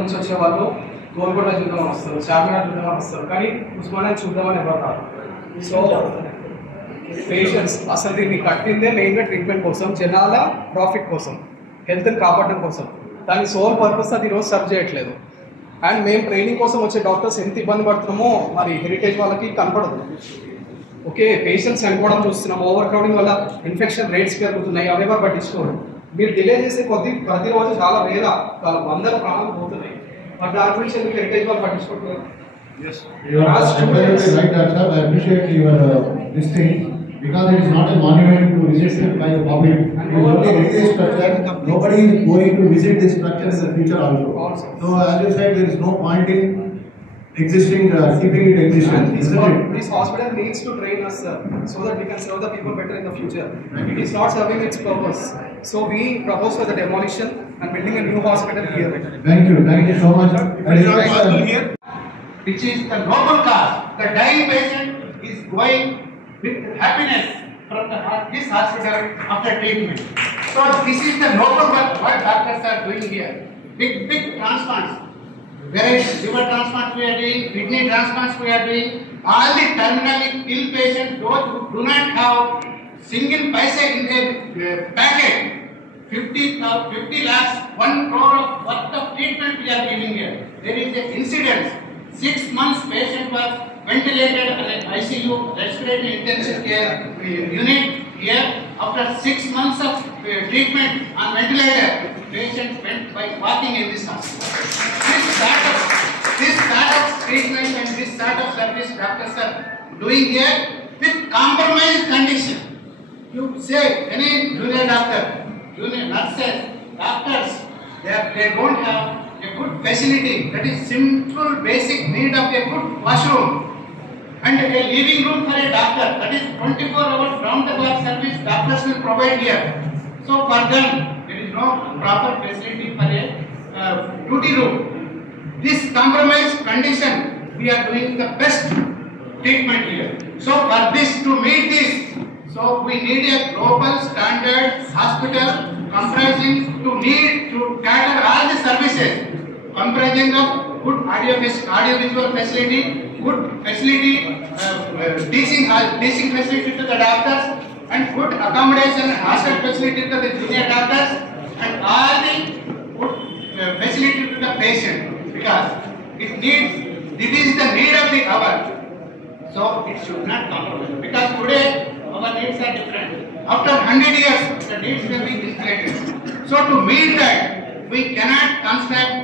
నుంచి వచ్చే వాళ్ళు గోల్కొండ చూద్దామని వస్తారు, చార్మినార్ చూద్దామని వస్తారు, కానీ ఉస్మానియా చూద్దామని ఎవరు రాదు. సో పేషెంట్స్ అసలు దీన్ని కట్టిందే మెయిన్గా ట్రీట్మెంట్ కోసం, జనాల ప్రాఫిట్ కోసం, హెల్త్ని కాపాడడం కోసం. దాని సోల్ పర్పస్ అది ఈరోజు సర్వ్ చేయట్లేదు. అండ్ మేము ట్రైనింగ్ కోసం వచ్చే డాక్టర్స్ ఎంత ఇబ్బంది పడుతున్నామో మరి హెరిటేజ్ వాళ్ళకి కనపడదు. ఓకే, పేషెంట్స్ చనిపోవడం చూస్తున్నాం, ఓవర్ క్రౌడింగ్ వల్ల ఇన్ఫెక్షన్ రేట్స్ పెరుగుతున్నాయి, అవేవర్ పట్టించుకోరు. మీరు డిలే చేసే కొద్ది ప్రతిరోజు చాలా వందల ప్రాణాలు పోతున్నాయి. బట్ దాని గురించి ఎందుకు హెరిటేజ్ వాళ్ళు పట్టించుకుంటున్నారు? You are absolutely right, sir. I appreciate your this thing because it is not a monument to visit by the public. It is only a heritage structure. Nobody is going to visit this structure in the future also. So as you said, there is no point in existing, keeping it existing. This hospital needs to train us, sir, so that we can serve the people better in the future. It is not serving its purpose. So we propose for the demolition and building a new hospital here. Thank you so much. Here, which is the noble cause. The dying patient is going with happiness from this hospital after treatment. So this is the noble work what doctors are doing here. Big transplants. Whereas liver transplants we are doing, kidney transplants we are doing, all the terminally ill patients, those who do not have single paisa in their packet, 50 lakhs, 1 crore of worth of treatment we are giving here. There is an incident, 6 months patient was ventilated at ICU, respiratory intensive care unit here. After 6 months of treatment on ventilator, patient went by walking in this hospital. This sort of treatment and this sort of service doctors are doing here with compromised condition. You say any junior doctor, junior nurses, doctors, they don't have a good facility, that is simple basic need of a good washroom and a living room for a doctor, that is 24 hours round the clock service doctors will provide here. So for them there is no proper facility for a duty room. This compromised condition we are doing the best treatment here. So for this, to meet this, so we need a global standard hospital comprising to cater all the services, comprising of good audiovisual facility, good facility, teaching facility to the doctors, and good accommodation and hostel facility to the junior doctors, and all the good facility to the patient, because this is the need of the hour. So it should not compromise, because today our needs are different. After 100 years, the needs will be inflated. So to meet that, we cannot construct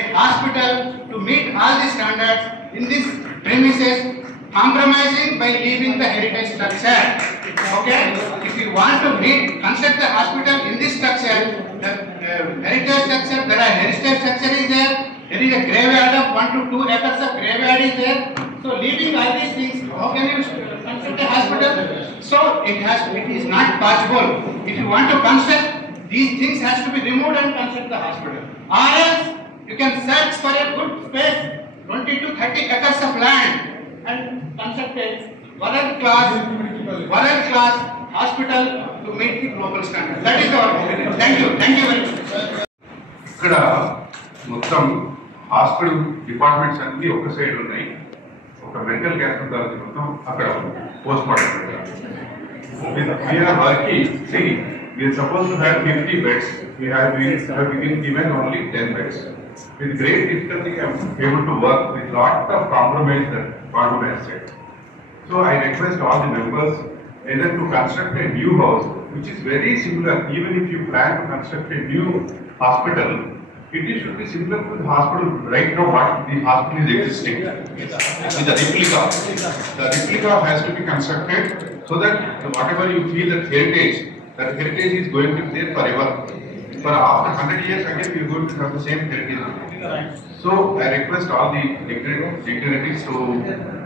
a hospital to meet all the standards in this premises, compromising by leaving the heritage structure. Okay? If you want to construct the hospital in this structure, the heritage structure, there are heritage structure is there. There is a graveyard of 1 to 2 acres of graveyard is there. So leaving all these things, how can you construct a hospital? So it is not possible. If you want to construct, these things has to be removed and construct the hospital. Or else you can search for a good space, 20 to 30 acres of land, and construct a world class hospital to meet the global standard. That is our opinion. Thank you very much. ఇక్కడ మొత్తం hospital departments అన్ని ఒక side ఉన్నాయి. ఒక mental gastrology మొత్తం అక్కడ post mortem. We are working. See, we are supposed to have 50 beds. We have been given only 10 beds. With great difficulty, I am able to work with lot of compromise that Pardu has said. So I request all the members either to construct a new house, which is very similar. Even if you plan to construct a new hospital, it should be similar to the hospital right now what the hospital is existing. With the replica. The replica has to be constructed so that whatever you feel that heritage is going to be there forever. For after 100 years again we are going to have the same heritage. So I request all the dignitaries to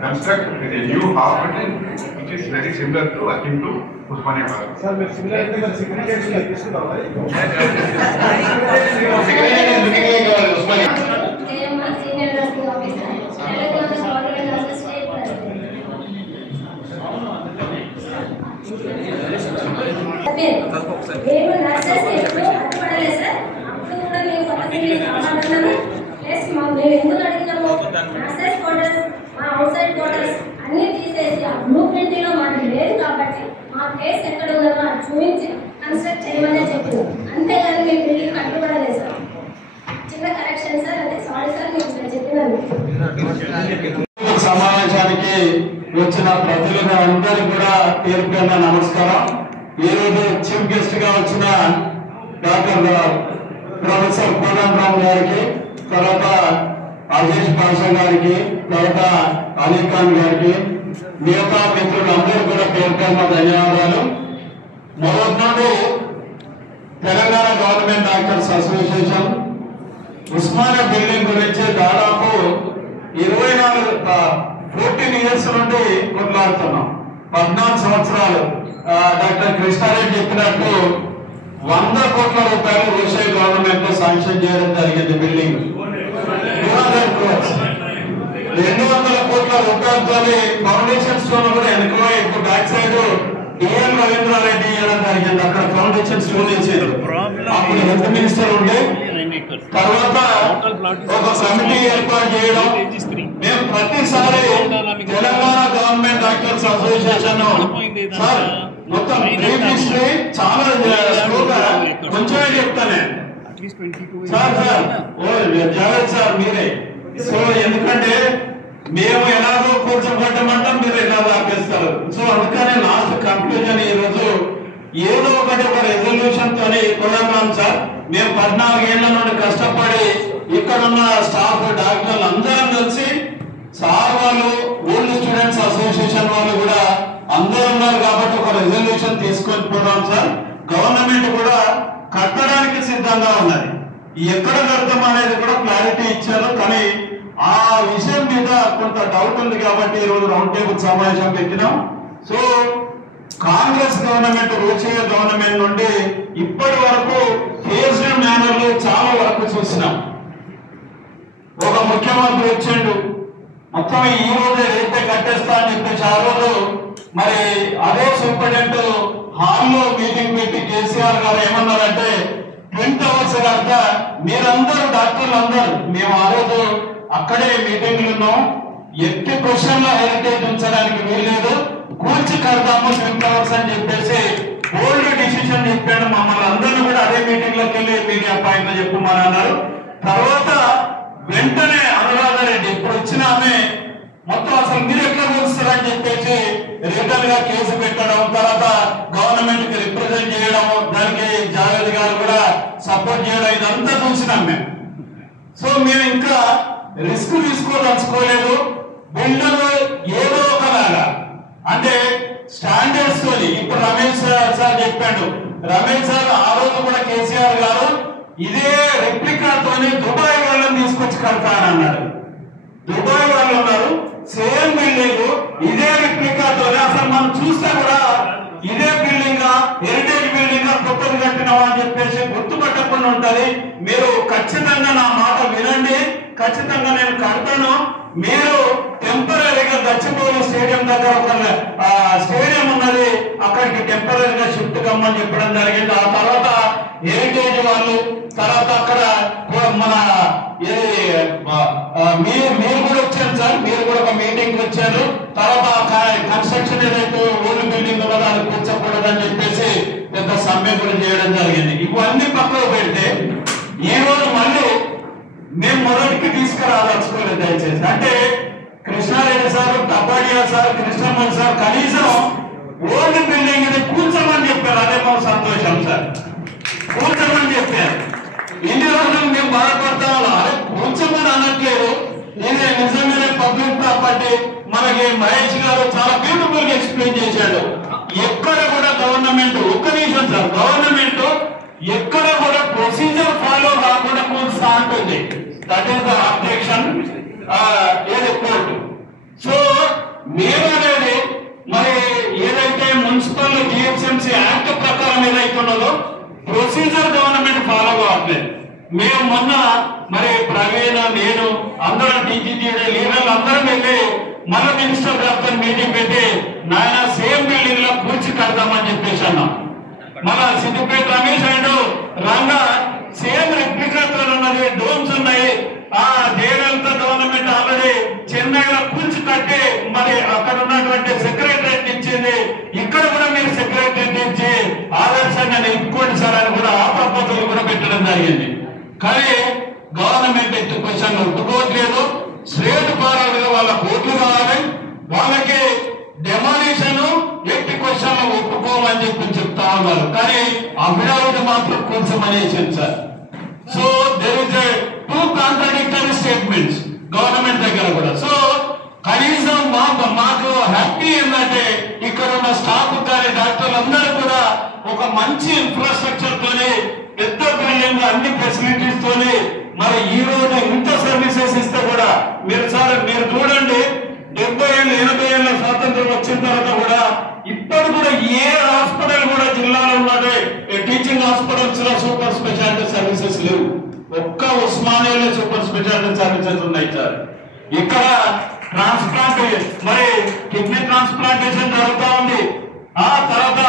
construct a new hospital which is very similar to akin to Usmania Hospital. Sir, we similar to the certificates like this now, right? మేము nurses ఎప్పుడు అడ్డుపడలేదు sir. అప్పుడు కూడా మేము కొత్త place blue ప్రింటింగ్లో మనకి లేదు కాబట్టి మా కేసు ఎక్కడ ఉందో నాకు చూపించి కన్స్ట్రక్ట్ చేయమనే చెప్పింది. అంతేగాని మేము బిల్డింగ్ కట్టుబడలేదు సార్. చిన్న కరెక్షన్ సార్, అదే సారీ సార్ మీకు చెప్పినాను. సమావేశానికి వచ్చిన ప్రజలకు అందరికీ కూడా పేరు పేరున నమస్కారం. ఈ రోజు చీఫ్ గెస్ట్ గా వచ్చిన డాక్టర్ ప్రొఫెసర్ కోదండరామ్ గారికి, తర్వాత అజేష్ పాషా గారికి, తర్వాత అలీ ఖాన్ గారికి, మిగతా మిత్రులందరూ కూడా పేరు పేరున ధన్యవాదాలు. మొదటి నుండి Telangana government doctors association Osmania building గురించి దాదాపు 14 ఇయర్స్ నుండి కొట్లాడుతున్నాం. 14 సంవత్సరాలు. డాక్టర్ కృష్ణారెడ్డి చెప్పినట్టు 100 కోట్ల రూపాయలు రోషయ్య గవర్నమెంట్ లో శాంక్షన్ చేయడం జరిగింది. బిల్డింగ్ 200 crores, 200 కోట్ల రూపాయలతో ఫౌండేషన్ స్టోన్ కూడా వెనుక ఇప్పుడు బ్యాక్ సైడ్ డిఎన్ రవీంద్రారెడ్డి ఇవ్వడం జరిగింది. అక్కడ ఫౌండేషన్ స్టోన్ వేసేది. అప్పుడు హెల్త్ మినిస్టర్ ఉండే తర్వాత ఒక కమిటీ ఏర్పాటు చేయడం. మేము ప్రతిసారి Telangana government doctors association sir మొత్తం బ్రీఫ్ హిస్టరీ చాలా స్లోగా కొంచెమే చెప్తానే సార్. జావేద్ సార్ మీరే. సో ఎందుకంటే మేము ఎలాగో కొంచెం కొట్టమంటాం, మీరు ఎలాగో ఆపేస్తారు. సో అందుకనే లాస్ట్ కంక్లూజన్ ఈ రోజు ఏదో ఒకటి ఒక రెజల్యూషన్ తోని కొడతాం సార్. మేము 14 ఏళ్ల నుండి కష్టపడి ఇక్కడున్న స్టాఫ్ డాక్టర్లు అందరం కలిసి సార్ వాళ్ళు, ఓల్డ్ స్టూడెంట్స్ అసోసియేషన్ వాళ్ళు కూడా అందరూ ఉన్నారు కాబట్టి ఒక రెజల్యూషన్ తీసుకొని పోదాం సార్. గవర్నమెంట్ కూడా కట్టడానికి సిద్ధంగా ఉన్నది. ఎక్కడ కడతాం అనేది కూడా క్లారిటీ ఇచ్చారు. కానీ ఆ విషయం మీద కొంత డౌట్ ఉంది కాబట్టి ఈ రోజు రౌండ్ టేబుల్ సమావేశం పెట్టినాం. So Congress government, Rosaiah government నుండి ఇప్పటి వరకు ఫేజ్డ్ మేనర్ లో చాలా వరకు చూసినాం. ఒక ముఖ్యమంత్రి వచ్చిండు, మొత్తం ఈ రోజు ఏదైతే కట్టేస్తా అని చెప్పేసి ఆ రోజు మరి అదే సూపరింటెండెంట్ హాల్లో మీటింగ్ పెట్టి కేసీఆర్ గారు ఏమన్నారంటే 20 hours కనుక మీరందరూ డాక్టర్లు అందరూ మేము ఆ రోజు అక్కడే మీటింగ్లు ఉన్నాం. ఎట్టి పొజిషన్ లో హెరిటేజ్ ఉంచడానికి వీల్లేదు, కూర్చి కడదాము 20 hours అని చెప్పేసి బోల్డ్ డిసిషన్ చెప్పాడు. మమ్మల్ని అందరూ కూడా అదే మీటింగ్ లోకి వెళ్ళి మీడియా పాయింట్ లో చెప్పమని అన్నారు. తర్వాత వెంటనే అనురాధ రెడ్డి ఇప్పుడు వచ్చిన ఆమె మొత్తం అసలు మీరు ఎట్లా కూర్చున్నారని చెప్పేసి రిటర్న్ గా కేసు పెట్టడం, తర్వాత గవర్నమెంట్ కి రిప్రజెంట్ చేయడం, దానికి జావేద్ గారు కూడా సపోర్ట్ చేయడం, ఇదంతా చూసినాం మేము. సో మేము ఇంకా రిస్క్ తీసుకోదలుచుకోలేదు. బిల్డర్ ఏదో ఒకలాగా అంటే స్టాండర్డ్స్ తోని ఇప్పుడు రమేష్ సార్ చెప్పాడు. రమేష్ సార్ ఆ రోజు కూడా కేసీఆర్ గారు ఇదే రెప్లికాతోని దుబాయ్ వాళ్ళని తీసుకొచ్చి కడతానన్నారు. దుబాయ్ వాళ్ళు ఉన్నారు, సేమ్ బిల్డింగ్ ఇదే రెప్లికాతోనే. అసలు మనం చూస్తే కూడా ఇదే బిల్డింగ్ హెరిటేజ్ బిల్డింగ్ కొత్తది కట్టినావా అని చెప్పేసి గుర్తుపట్టకుండా ఉంటది. మీరు ఖచ్చితంగా నా మాట వినండి, ఖచ్చితంగా నేను కడతాను. మీరు టెంపరీగా గచ్చిబౌలి స్టేడియం దగ్గర ఒక స్టేడియం ఉన్నది, అక్కడికి టెంపరీగా షిఫ్ట్ కమ్మని చెప్పడం జరిగింది. ఆ తర్వాత హెరిటేజ్ వాళ్ళు, తర్వాత అక్కడ మన మీరు కూడా వచ్చారు సార్, మీరు కూడా ఒక మీటింగ్ వచ్చారు. తర్వాత కన్స్ట్రక్షన్ ఏదైతే ఓల్డ్ బిల్డింగ్ ఉన్నదో అది కూర్చోకూడదని చెప్పేసి పెద్ద సమ్మె కూడా చేయడం జరిగింది. ఇవన్నీ పక్కకు పెడితే ఈ రోజు మళ్ళీ మేము మొదటికి తీసుకురాదలుచుకోలేదు దయచేసి. అంటే Krishna Reddy sir, Kapadia sir, Krishnamal sir కనీసం ఓల్డ్ బిల్డింగ్ ఇది కూర్చోమని చెప్పారు. అదే మాకు సంతోషం సార్, కూర్చోమని చెప్పారు. ఇన్ని రోజులు మేము బాధపడతా ఉన్నాం, అదే కూర్చోమని అనట్లేదు. ఇదే నిజంగానే పబ్లిక్ ప్రాపర్టీ. మనకి మహేష్ గారు చాలా బ్యూటిఫుల్ గా ఎక్స్ప్లెయిన్ చేశాడు. ఎక్కడ కూడా గవర్నమెంట్, ఒక్క నిమిషం సార్, గవర్నమెంట్ ఎక్కడ కూడా ప్రొసీజర్ ఫాలో కాకుండా కూర్చుతా అంటుంది. దట్ ఈస్ ద అబ్జెక్షన్ ఏది కోర్టు. సో మేము అనేది మరి ఏదైతే మున్సిపల్ జిహెచ్ఎంసీ యాక్ట్ ప్రకారం ఏదైతే ఉన్నదో ప్రొసీజర్ గవర్నమెంట్ ఫాలో కావట్లేదు. మేము మొన్న మరి ప్రవీణ, నేను అందరం టీజీటీ లీడర్లు అందరం వెళ్ళి మన మినిస్టర్ గారితో మీటింగ్ పెట్టి నాయన సేమ్ బిల్డింగ్ లో కూర్చి కడదామని చెప్పేసి అన్నాం. మన సిద్దిపేట రమేష్ అండ్ రంగా సేమ్ రెప్లికాతో ఉన్నది, డోమ్స్ ఉన్నాయి. జయలలిత గవర్నమెంట్ ఆల్రెడీ చెన్నైలో కూర్చి కట్టి మరి అక్కడ ఉన్నటువంటి సెక్రటరీ అని చెప్తా ఉన్నారు, కానీ అఫిడవిట్ మాత్రం కొంచెం అనేసింది సార్. So there is a 2 contradictory statements government దగ్గర కూడా. సో కనీసం మాకు హ్యాపీ ఏంటంటే ఇక్కడ ఉన్న స్టాఫ్ కానీ డాక్టర్లు అందరూ కూడా ఒక మంచి ఇన్ఫ్రాస్ట్రక్చర్ తోని పెద్ద బిల్డింగ్ అన్ని ఫెసిలిటీస్ తోని మరి ఈ రోజు ఇంత సర్వీసెస్ ఇస్తే కూడా మీరు చూడండి 70 ఏళ్ళు 80 ఏళ్ళ స్వాతంత్రం వచ్చిన తర్వాత కూడా ఇప్పుడు కూడా ఏ హాస్పిటల్ కూడా జిల్లాలో ఉన్నది టీచింగ్ హాస్పిటల్స్ లో సూపర్ స్పెషాలిటీ సర్వీసెస్ లేవు. ఒక్క ఉస్మానియాలో సూపర్ స్పెషాలిటీ సర్వీసెస్ ఉన్నాయి సార్. ఇక్కడ ట్రాన్స్ప్లాంట్ మరి కిడ్నీ ట్రాన్స్ప్లాంటేషన్ జరుగుతూ ఉంది. ఆ తర్వాత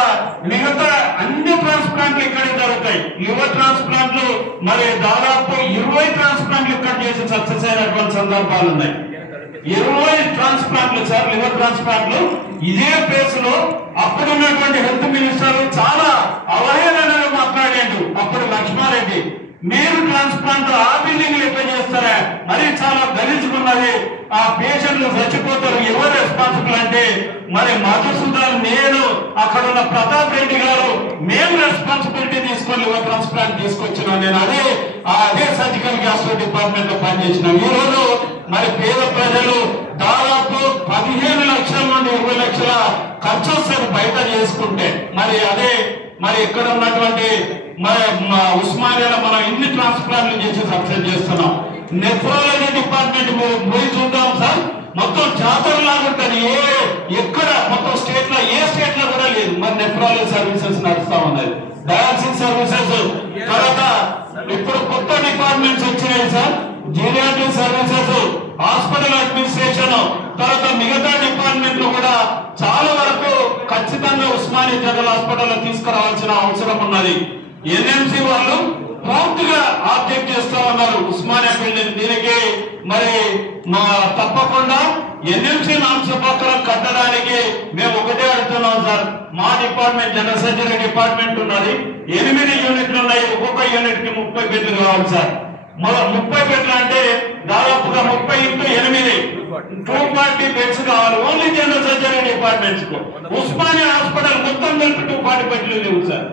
మిగతా అన్ని ట్రాన్స్ప్లాంట్లు ఇక్కడే జరుగుతాయి. లివర్ ట్రాన్స్ప్లాంట్లు మరి దాదాపు 20 ట్రాన్స్ప్లాంట్లు ఇక్కడ చేసి సక్సెస్ అయినటువంటి సందర్భాలు ఉన్నాయి. 20 ట్రాన్స్ప్లాంట్లు సార్, లివర్ ట్రాన్స్ప్లాంట్లు. ఇదే ప్లేస్ లో అప్పుడు ఉన్నటువంటి హెల్త్ మినిస్టర్ చాలా అవహేళనగా మాట్లాడాడు అప్పుడు లక్ష్మారెడ్డి. మీరు ట్రాన్స్ప్లాంట్ ఆ బిల్డింగ్లు ఎట్లా చేస్తారా, మరి చాలా గలీజుకున్నది, ఆ పేషెంట్లు చచ్చిపోతారు, ఎవరు రెస్పాన్సిబుల్ అంటే మరి మధుసూదన్, నేను, అక్కడ ఉన్న ప్రతాప్ రెడ్డి గారు మేము రెస్పాన్సిబిలిటీ తీసుకొని లివర్ ట్రాన్స్ప్లాంట్ తీసుకొచ్చినాం. నేను అదే సర్జికల్ గ్యాస్ట్రో డిపార్ట్మెంట్ లో పనిచేసినాం. ఈ రోజు మరి పేద ప్రజలు దాదాపు 15 లక్షల నుండి 20 లక్షల ఖర్చు వస్తుంది బయట చేసుకుంటే. మరి ఇక్కడ ఉన్నటువంటి ఉస్మానియాలో మనం ఇన్ని ట్రాన్స్ప్లాంట్లు చేసి సక్సెస్ చేస్తున్నాం. నెఫ్రాలజీ డిపార్ట్మెంట్ పోయి చూద్దాం సార్, మొత్తం జాతరలాగా ఉంటుంది. ఎక్కడ మొత్తం స్టేట్ లో ఏ స్టేట్ లో కూడా లేదు. మరి నెఫ్రాలజీ సర్వీసెస్ నడుస్తా ఉన్నాయి, డయాలసిస్ సర్వీసెస్. తర్వాత ఇప్పుడు కొత్త డిపార్ట్మెంట్స్ వచ్చినాయి sir, geriatric services, hospital administration, తర్వాత మిగతా డిపార్ట్మెంట్ లో కూడా చాలా వరకు ఖచ్చితంగా ఉస్మానియా జనరల్ హాస్పిటల్ లో తీసుకురావాల్సిన అవసరం ఉన్నది. ఎన్ఎంసీ వాళ్ళు పూర్తిగా ఆబ్జెక్ట్ చేస్తా ఉన్నారు ఉస్మానియా బిల్డింగ్. దీనికి మరి తప్పకుండా ఎన్ఎంసీ నామ్స్ ప్రకారం కట్టడానికి మేము ఒకటే అడుగుతున్నాం సార్. మా డిపార్ట్మెంట్ జనరల్ సర్జరీ డిపార్ట్మెంట్ ఉన్నది, 8 యూనిట్లు ఉన్నాయి. ఒక్కొక్క యూనిట్ కి 30 బెడ్లు కావాలి సార్. 30 బెడ్లు అంటే దాదాపుగా 30 × 8 240 బెడ్స్ కావాలి ఓన్లీ జనరల్ సర్జరీ డిపార్ట్మెంట్స్ కు. ఉస్మానియా హాస్పిటల్ మొత్తం కలిపి 240 బెడ్లు లేవు సార్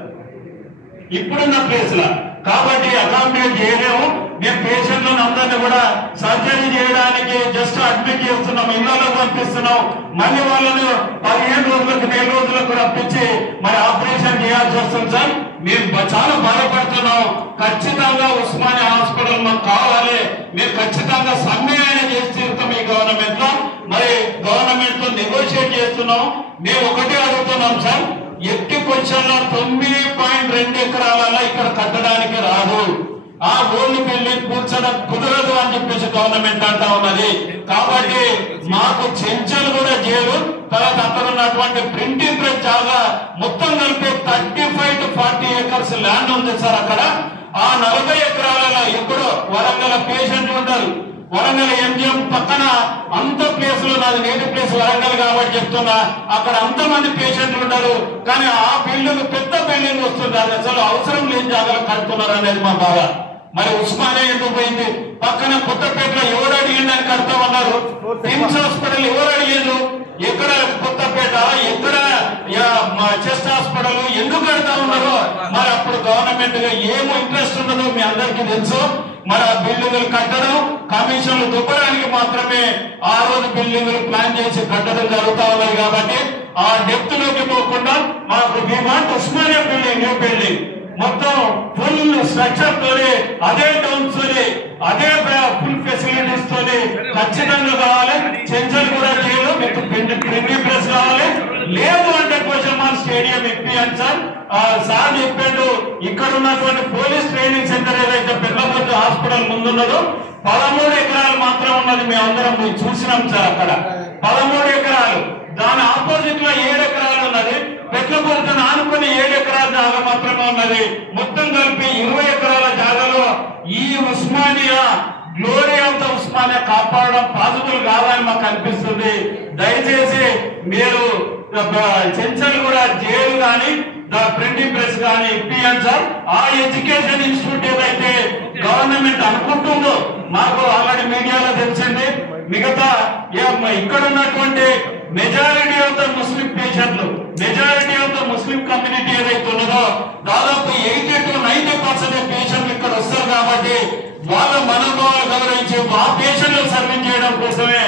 ఇప్పుడున్న ప్లేస్ లా. కాబట్టి అకామిడేట్ చేయలేము. మేము పేషెంట్లను అందరినీ కూడా సర్జరీ చేయడానికి జస్ట్ అడ్మిట్ చేస్తున్నాం, ఇళ్లలో పంపిస్తున్నాం. మళ్ళీ వాళ్ళను 15 రోజులకు 4 రోజులకు రప్పించి మరి ఆపరేషన్ చేయాల్సి వస్తుంది సార్. మేము చాలా బాధపడుతున్నాం. ఖచ్చితంగా ఉస్మానియా హాస్పిటల్ మాకు కావాలి. మేము ఖచ్చితంగా సమ్మె చేసి తీరుతాం ఈ గవర్నమెంట్ లో. మరి గవర్నమెంట్ తో నెగోషియేట్ చేస్తున్నాం. మేము ఒకటే అడుగుతున్నాం సార్, ఎట్టి పొజిషన్లో 9.2 ఎకరాల ఇక్కడ కట్టడానికి రాదు. ఆ ఓల్డ్ బిల్డింగ్ కూర్చడం కుదరదు అని చెప్పేసి గవర్నమెంట్ అంటా ఉన్నది. కాబట్టి మాకు చెంచలు కూడా చేయరు. తర్వాత అక్కడ ఉన్నటువంటి ప్రింటింగ్ ప్రెస్ జాగా మొత్తం కలిపి 35 to 40 acres ల్యాండ్ ఉంది సార్. అక్కడ ఆ 40 ఎకరాలలో ఎక్కడో వరంగల్ పేషెంట్లు ఉంటారు. వరంగల్ ఎంజిఎం పక్కన అంత ప్లేస్ లో నాది నేటి ప్లేస్ వరంగల్ కాబట్టి చెప్తున్నా, అక్కడ అంతమంది పేషెంట్లు ఉంటారు. కానీ ఆ బిల్డింగ్ పెద్ద బిల్డింగ్ వస్తుంది, అది అసలు అవసరం లేని జాగాలో కడుతున్నారు అనేది మా బాధ. మరి ఉస్మానియా ఎందుకు పోయింది? పక్కన కొత్తపేటలో ఎవరు అడిగింది అని కడతా ఉన్నారు. టిమ్స్ హాస్పిటల్ ఎవరు అడిగారు? ఎక్కడ కొత్తపేట, ఎక్కడ చెస్ట్ హాస్పిటల్ ఎందుకు కడతా ఉన్నారు? మరి అప్పుడు గవర్నమెంట్ గా ఏమో ఇంట్రెస్ట్ ఉన్నదో మీ అందరికీ తెలుసు. మరి ఆ బిల్డింగులు కట్టడం, కమిషన్లు దుబ్బడానికి మాత్రమే ఆ రోజు బిల్డింగులు ప్లాన్ చేసి కట్టడం జరుగుతా ఉన్నాయి. కాబట్టి ఆ డెప్త్ లోకి పోకుండా మాకు demand Osmania building, new building మొత్తం ఫుల్ స్ట్రక్చర్ తోని, అదే టౌన్స్ తోని, అదే ఫుల్ ఫెసిలిటీస్ తోని ఖచ్చితంగా కావాలి. చెంచల్ కూడా చేయదు, మీకు ప్రింటింగ్ ప్రెస్ కావాలి. లేదు అంటే కొంచెం మన స్టేడియం ఇప్పియండి సార్. సార్ చెప్పాడు, ఇక్కడ ఉన్నటువంటి పోలీస్ ట్రైనింగ్ సెంటర్ ఏదైతే పెద్దపల్లి హాస్పిటల్ ముందున్నదో 13 ఎకరాలు మాత్రం ఉన్నది. మేమందరం చూసినాం సార్. అక్కడ 13 ఎకరాలు, దాని ఆపోజిట్ లో 7 ఎకరాలు ఉన్నది. పెద్దపల్లిని ఆనుకుని 7 ఎకరాల జాగా మాత్రమే ఉన్నది. మొత్తం కలిపి 20 ఎకరాల జాగాలో ఈ Osmania glory of the Osmania కాపాడడం పాసిబుల్ కాదని మాకు అనిపిస్తుంది. దయచేసి మీరు చెంచల్ కూడా జైలు కానీ ప్రింటింగ్ ప్రెస్ కానీ ఇప్పియండి సార్. ఆ ఎడ్యుకేషన్ ఇన్స్టిట్యూట్ ఏదైతే గవర్నమెంట్ అనుకుంటుందో మాకు ఆల్రెడీ మీడియాలో తెలిసింది. మిగతా ఇక్కడ ఉన్నటువంటి మెజారిటీ ఆఫ్ ద ముస్లిం పేషెంట్లు, majority of the Muslim community ఏదైతే ఉన్నదో దాదాపు 80 to 90% పేషెంట్లు ఇక్కడ వస్తారు కాబట్టి వాళ్ళ మనోభావాలు గౌరవించి ఆ పేషెంట్లు సర్వీస్ చేయడం కోసమే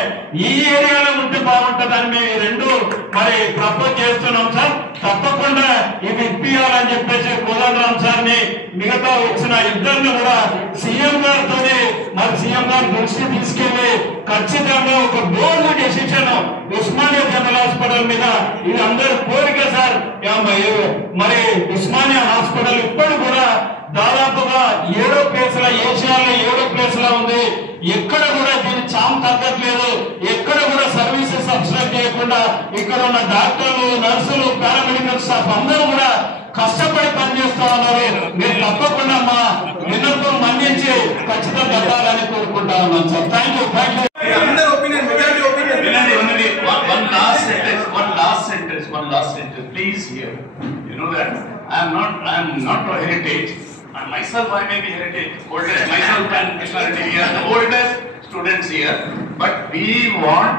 ఈ ఏరియాలో ఉంటే బాగుంటుందని మేము ఈ రెండు మరి ప్రపోజ్ చేస్తున్నాం సార్. తప్పకుండా ఇది ఇప్పియాలని చెప్పేసి కోదండరామ్ సార్ని మిగతా వచ్చిన ఇద్దరిని కూడా సీఎం గారితో మరి సీఎం గారి దృష్టి తీసుకెళ్లి ఖచ్చితంగా ఒక board decision Osmania general hospital మీద ఇది అందరి కోరిక సార్. మరి ఉస్మానియా హాస్పిటల్ ఇప్పుడు కూడా దాదాపుగా 7వ ప్లేస్ లో, ఏషియాలో 7వ ప్లేస్ లో ఉంది. ఎక్కడ కూడా దీని చామ్ తగ్గట్లేదు. ఎక్కడ కూడా సర్వీసెస్ సబ్సిడైజ్ చేయకుండా ఇక్కడ ఉన్న డాక్టర్లు, నర్సులు, పారామెడికల్ స్టాఫ్ అందరూ కూడా కష్టపడి పనిచేస్తా ఉన్నారు. మీరు తప్పకుండా మా విన్నపం మన్నించి ఖచ్చితంగా కట్టాలని కోరుకుంటా ఉన్నాను sir. Thank you. One last sentence. Please hear. You know that I am not a heritage. Myself, I may be heritage. Myself and Krishna Reddy, we are the oldest students here. But we want,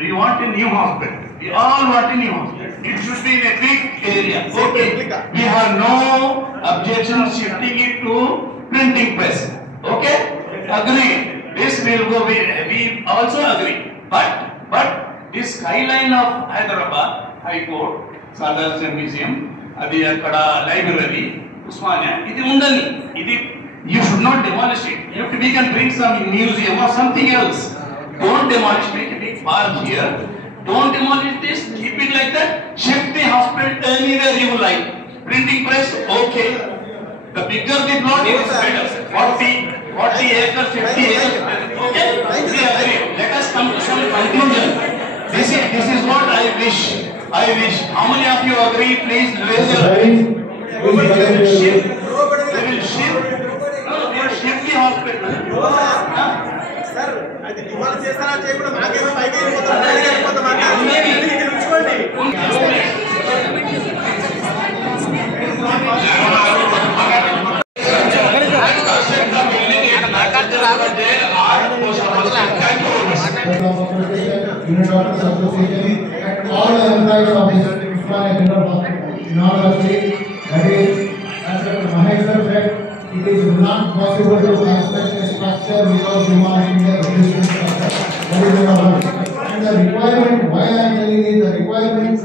we want a new hospital. We all want a new hospital. It should be in a big area. Okay. We have no objection shifting it to printing press. Okay. Agree. This will go. We also agree. But this skyline of Hyderabad High Court, Sadarjan Museum, adi akkada library, Usmania, idi undani. Idi you should not demolish it. We can bring some museum or something else. Don't demolish. Make a big park here. Don't demolish this. Keep it like that. Shift the hospital anywhere you like. Printing press, okay. The bigger the plot, it's better. 40 acres, 50 acres. Okay. We agree. Let us come to some conclusion. This is what I wish. How many of you agree? Please raise your hand. We will shift. No, we will shift the hospital. Sir, I think you want to say Unit Doctors Association, and all the employees of this Usmania General Hospital in our state. That is, as Dr. Maheshwar said, it is not possible to construct a structure without demolishing the existing structure. That is number one. And the requirement, why I am telling you the requirement,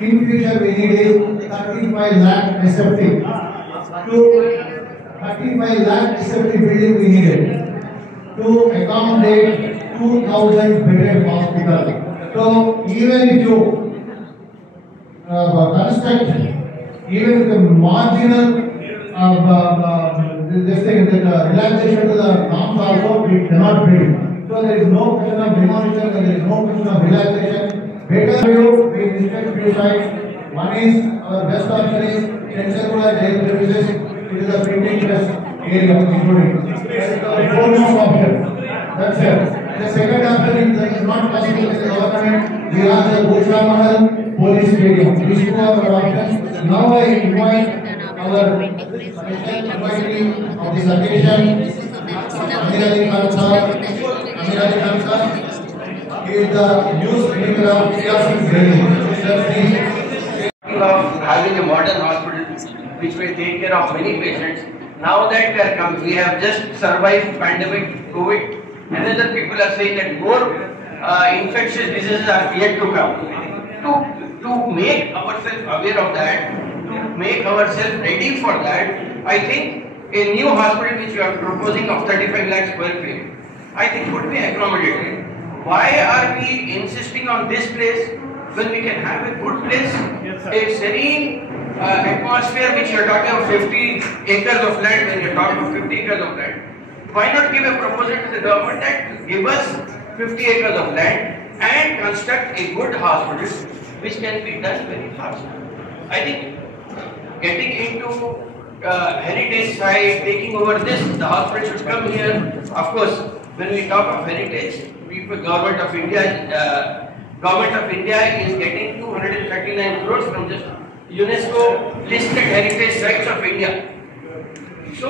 in future we need is 35 lakh SFT. To 35 lakh SFT building we needed to accommodate 2,000 bedded hospital. So even if you construct even with the marginal this thing, that relaxation to the norms also, we cannot build. So there is no question of demolition, there is no question of relaxation. Better view, we inspect few sites. One is our best option is Chenchakula jail premises. It is a printing press area including. That is the foremost option. That's it. The second option is that is not possible with the government. We have the Bhusha Mahal Police Stadium. These two are our options. Now I invite our special inviting of this occasion, Amir Ali Khan sir. He is the news editor of Siyaset Daily. Sir, please. Of having a modern hospital which will take care of many patients. Now that we have just survived pandemic COVID, another people are saying that more infectious diseases are yet to come. To make ourselves aware of that, to make ourselves ready for that, I think a new hospital which we are proposing of 35 lakh square feet, I think would be accommodated. Why are we insisting on this place when we can have a good place, a serene atmosphere which you are talking of 50 acres of land, when you are talking of 50 acres of land? Why not give a proposal to the government that give us 50 acres of land and construct a good hospital which can be done very fast? I think getting into heritage side, taking over this, the hospital should come here. Of course, when we talk of heritage, Government of India is getting 239 crores from just UNESCO listed heritage sites of India. So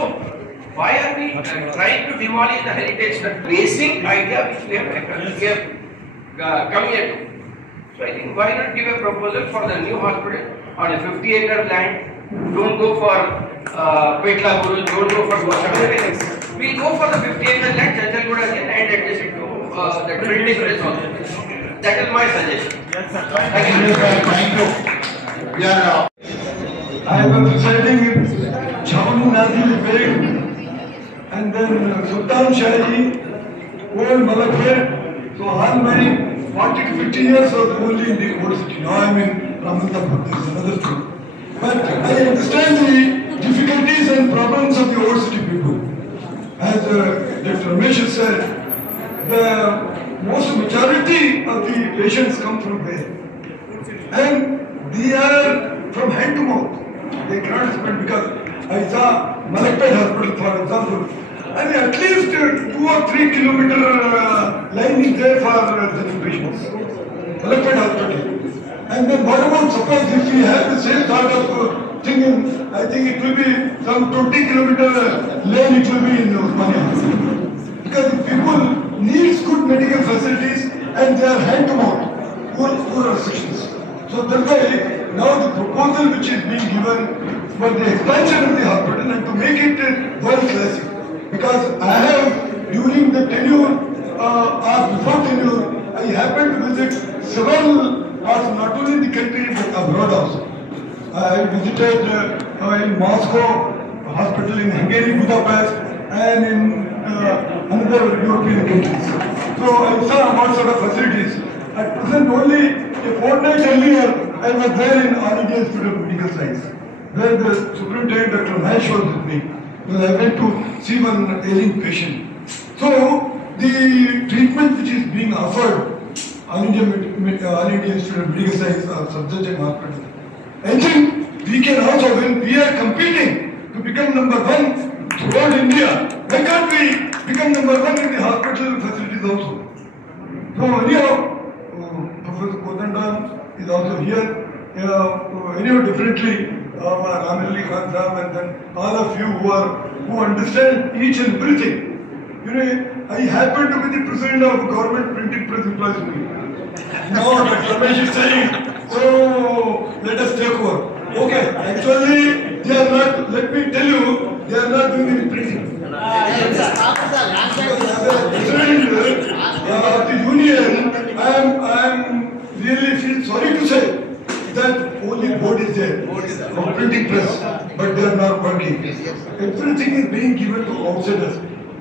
why are we trying to demolish the heritage? The basic idea which we have come here to. So I think why not give a proposal for the new hospital on a 50-acre land? Don't go for Petla Guru, don't go for Goshamari. We'll go for the 50-acre land, Chanjalgoda and adjust it to the printing press also. That is my suggestion. Yes, sir. Thank you. Yeah. I was residing in Jammu Nadi Lake and then Sultan Shahi, old Malakpet. So all my 40 to 50 years was only in the old city. Now I am in Ramantapur, this is another thing. But I understand the difficulties and problems of the old city people. As Dr. Ramesh said, the most majority of the patients come from there. And they are from hand to mouth. They cannot spend because I saw Malakpet Hospital, for example, and at least 2 or 3 kilometer line is there for the patients. Malakpet Hospital. And then what about suppose if we have the same sort of thing in, I think it will be some 20 kilometer lane it will be in Osmania. Because the people needs good medical facilities and they are hand to mouth, poor sections. So that's why now the proposal which is being given for the expansion of the hospital and to make it world classic. Because I have during the tenure or before tenure, I happened to visit several parts, not only in the country but abroad also. I visited in Moscow, hospital in Hungary, Budapest, and in another European countries. So I saw what sort of facilities. At present, only a fortnight earlier, I was there in All India Institute of Medical Science, where the superintendent Dr. Mahesh was with me. Because I went to see one ailing patient. So the treatment which is being offered All India Institute of Medical Science or Subject Hospital, I think we can also, when we are competing to become number one throughout India, why can't we become number one in the hospital facilities also? So anyhow, Professor Kodandam is also here. Anyhow, differently, Ramalli Khan Sahab and then all of you who understand each and everything. You know, I happen to be the president of government printing press employees union. Now Dr. Ramesh is saying, so let us take over. Okay, actually they are not, let me tell you, they are not doing any printing. As a president of the union, I am really feel sorry to say that only board is there for printing press, but they are not working. Everything is being given to outsiders,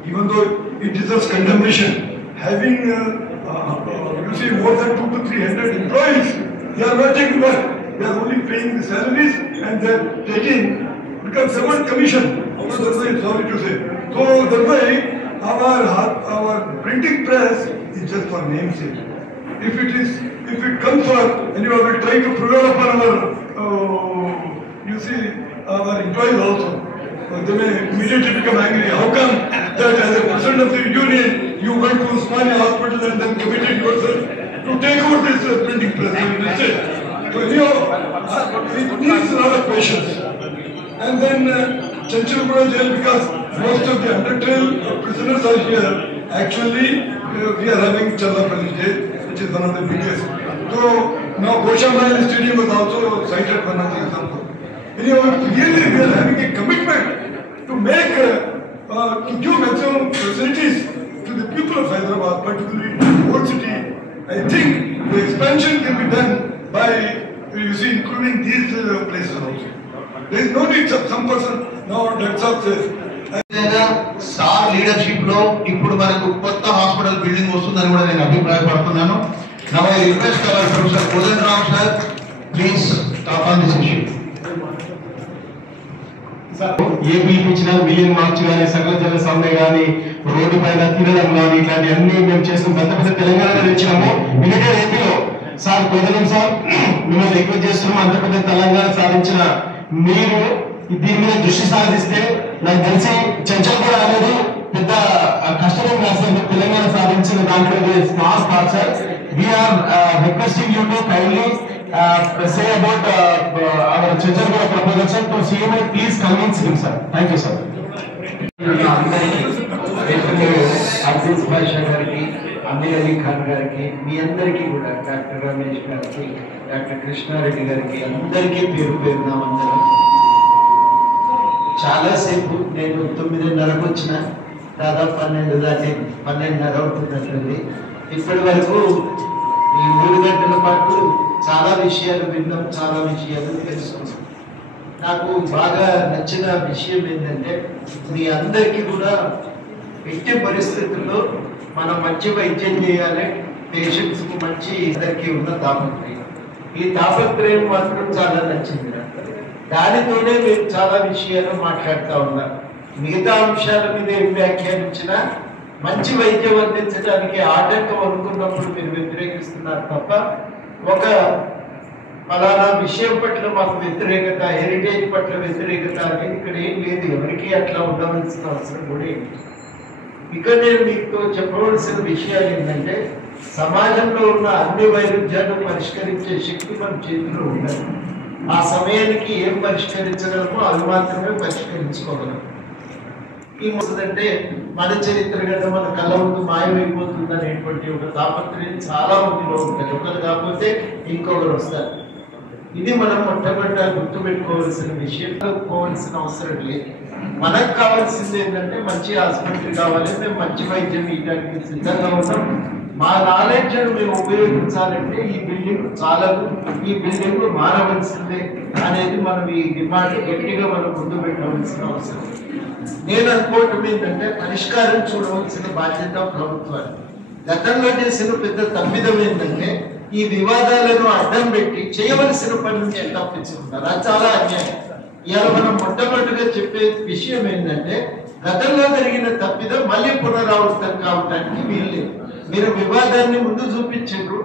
even though it deserves condemnation. Having you see more than 200 to 300 employees, they are not taking work. They are only paying the salaries and they are taking because they want commission. Sorry to say. So that way our printing press is just for namesake. If it comes for, and you will try to prevail upon our, you see, our employees also. They may immediately become angry. How come that as a president of the union, you went to Osmania Hospital and then committed yourself to take over this printing press? So anyhow, it needs a lot of patience. And then Chanjalgoda jail, because most of the under-trial prisoners are here. Actually, we are having Challapalli jail, which is one of the biggest. So now Goshamari Stadium was also cited one of the examples. Anyhow, really we are having a commitment to make, to give maximum facilities to the people of Hyderabad, particularly the old city. I think the expansion can be done by, you see, including these places also. There is no need of some person, now that's up there. Sir leadership లో ఇప్పుడు మనకు కొత్త hospital building వస్తుందని కూడా నేను అభిప్రాయపడుతున్నాను. Now I request our Professor Kodandram sir, please talk on this issue. AP ఇచ్చిన million March కానీ సకల జల సమ్మె కానీ రోడ్డు పైన తిరగడం కానీ ఇట్లాంటి అన్ని మేము చేసిన పెద్ద పెద్ద తెలంగాణలో ఇచ్చినాము. మిలిటరీ ఏపీలో సార్ కోదలం సార్ మిమ్మల్ని రిక్వెస్ట్ చేస్తున్నాం. అంత పెద్ద తెలంగాణ సాధించిన మీరు దీని మీద దృష్టి సాధిస్తే నాకు తెలిసి చంచల్గూడ అనేది పెద్ద కష్టం రాస్తారు. తెలంగాణ సాధించిన దాంట్లో small spot sir. We are requesting you to kindly say about our Chanjalgoda proposal, sir. To CMI, please convince him, sir. Thank you, sir. Abdul భాషా గారికి అమీర్ అలీ ఖాన్ గారికి, మీ అందరికీ కూడా డాక్టర్ రమేష్ గారికి, డాక్టర్ కృష్ణారెడ్డి గారికి అందరికీ పేరు పేరున వందనం. చాలాసేపు నేను 9:30కు వచ్చిన, దాదాపు 12 దాటి 12:30 అవుతున్నట్టుంది. ఇప్పటి వరకు ఈ 3 గంటల పాటు చాలా విషయాలు విన్నాం, చాలా విషయాలు తెలుసుకున్నాం. నాకు బాగా నచ్చిన విషయం ఏంటంటే మీ అందరికీ కూడా ఎట్టి పరిస్థితుల్లో మనం మంచి వైద్యం చేయాలి, పేషెంట్స్కు మంచి అందరికీ ఉన్న తాపత్రయం. ఈ తాపత్రయం మాత్రం చాలా నచ్చింది. దానితోనే మేము చాలా విషయాలు మాట్లాడుతూ ఉన్నాం. మిగతా అంశాల మీద ఏం వ్యాఖ్యానించినా మంచి వైద్యం అందించడానికి ఆటంకం అనుకున్నప్పుడు మీరు వ్యతిరేకిస్తున్నారు తప్ప ఒక ఫలానా విషయం పట్ల మాకు వ్యతిరేకత, హెరిటేజ్ పట్ల వ్యతిరేకత అనేది ఇక్కడ ఏం లేదు. ఎవరికి అట్లా ఉండవలసిన అవసరం కూడా ఏంటి. ఇక్కడ నేను మీకు చెప్పవలసిన విషయాలు ఏంటంటే సమాజంలో ఉన్న అన్ని వైరుధ్యాలను పరిష్కరించే శక్తి మన చేతిలో ఉండదు. ఆ సమయానికి ఏం పరిష్కరించగలమో అవి మాత్రమే పరిష్కరించుకోగలం. ఏమవుతుందంటే మన చరిత్ర గడ్డ మన కళ్ళ ముందు మాయమైపోతుంది అనేటువంటి ఒక తాపత్రయం చాలా మందిలో ఉంటుంది. ఒకరు కాకపోతే ఇంకొకరు వస్తారు. ఇది మనం మొట్టమొదట గుర్తుపెట్టుకోవాల్సిన విషయం. పోవాల్సిన అవసరం లేదు. మనకు కావాల్సింది ఏంటంటే మంచి ఆసుపత్రి కావాలి, మేము మంచి వైద్యం ఇవ్వడానికి సిద్ధంగా ఉన్నాం. మా నాలెడ్జ్ మేము ఉపయోగించాలంటే ఈ బిల్డింగ్ చాలదు, ఈ బిల్డింగ్ మారవలసిందే అనేది మనం ఈ డిమాండ్ గట్టిగా మనం ముందు పెట్టవలసిన అవసరం. నేను అనుకోవటం ఏంటంటే పరిష్కారం చూడవలసిన బాధ్యత ప్రభుత్వానికి. గతంలో చేసిన పెద్ద తప్పిదం ఏంటంటే ఈ వివాదాలను అడ్డం పెట్టి చేయవలసిన పని నుంచి తప్పించుకుంటారు. అది చాలా అన్యాయం. ఇవాళ మనం మొట్టమొదటిగా చెప్పే విషయం ఏంటంటే గతంలో జరిగిన తప్పిదం మళ్ళీ పునరావృతం కావటానికి వీల్లేదు. మీరు వివాదాన్ని ముందు చూపించారు,